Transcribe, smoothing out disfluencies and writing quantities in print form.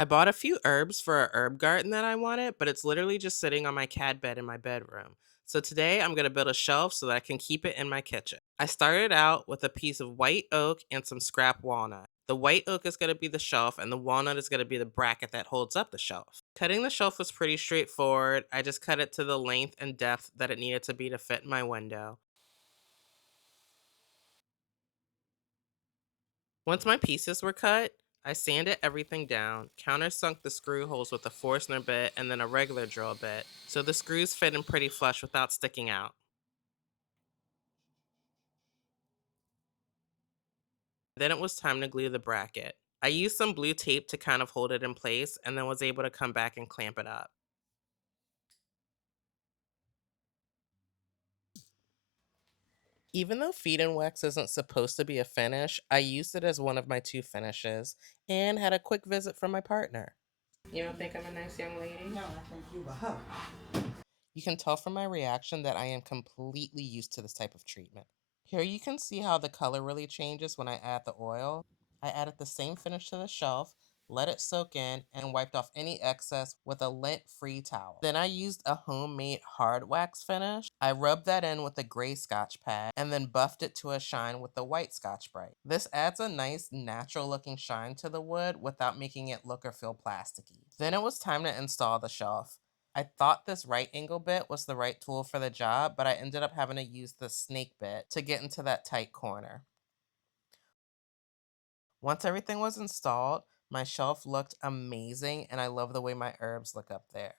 I bought a few herbs for a herb garden that I wanted, but it's literally just sitting on my cat bed in my bedroom. So today I'm going to build a shelf so that I can keep it in my kitchen. I started out with a piece of white oak and some scrap walnut. The white oak is going to be the shelf, and the walnut is going to be the bracket that holds up the shelf. Cutting the shelf was pretty straightforward. I just cut it to the length and depth that it needed to be to fit in my window. Once my pieces were cut, I sanded everything down, countersunk the screw holes with a Forstner bit and then a regular drill bit, so the screws fit in pretty flush without sticking out. Then it was time to glue the bracket. I used some blue tape to kind of hold it in place and then was able to come back and clamp it up. Even though feed and wax isn't supposed to be a finish, I used it as one of my two finishes and had a quick visit from my partner. You don't think I'm a nice young lady? No, I think you were her. You can tell from my reaction that I am completely used to this type of treatment. Here you can see how the color really changes when I add the oil. I added the same finish to the shelf, let it soak in, and wiped off any excess with a lint-free towel. Then I used a homemade hard wax finish. I rubbed that in with a gray Scotch pad and then buffed it to a shine with the white Scotch Brite. This adds a nice natural looking shine to the wood without making it look or feel plasticky. Then it was time to install the shelf. I thought this right angle bit was the right tool for the job, but I ended up having to use the snake bit to get into that tight corner. Once everything was installed, my shelf looked amazing and I love the way my herbs look up there.